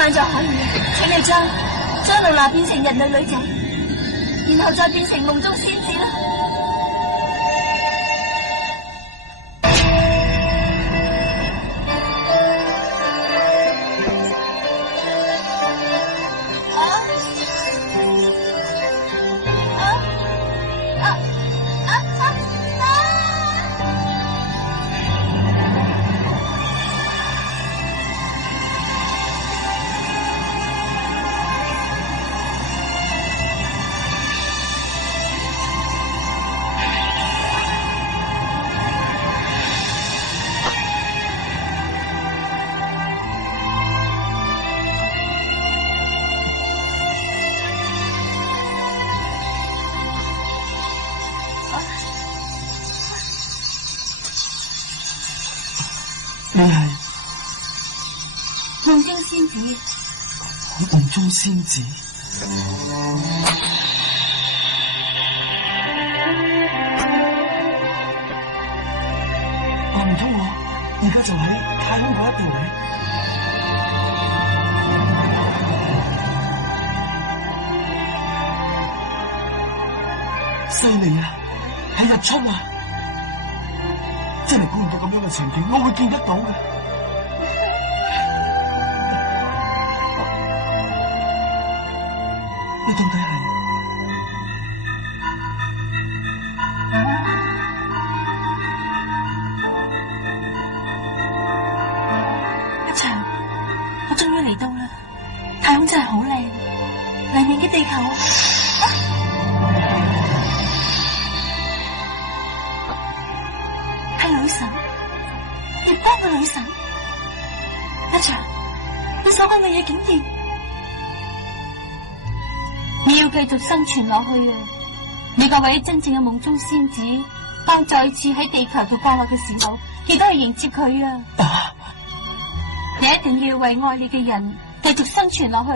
晚就可以，請你將露娜變成人類女仔，然後再變成夢中仙子啦。你係夢中仙子，夢中仙子。唔通我而家就喺太空嗰一邊嚟？犀利啊！係日出啊！真係估唔到咁樣嘅情景，我會見得到嘅。你到底係？阿祥，我終於嚟到啦！太空真係好靚，黎明嘅地球。女神，月光嘅女神，阿祥，你所講嘅嘢竟然，你要繼續生存落去啊！你嗰位真正嘅夢中仙子，當再次喺地球度降落嘅時候，亦都係迎接佢啊！你一定要為愛你嘅人繼續生存落去。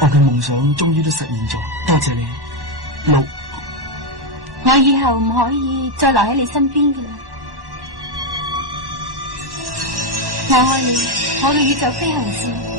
我嘅夢想終於都實現咗，多謝你，老。我以後唔可以再留喺你身邊嘅啦。我愛你，我嘅宇宙飛行士。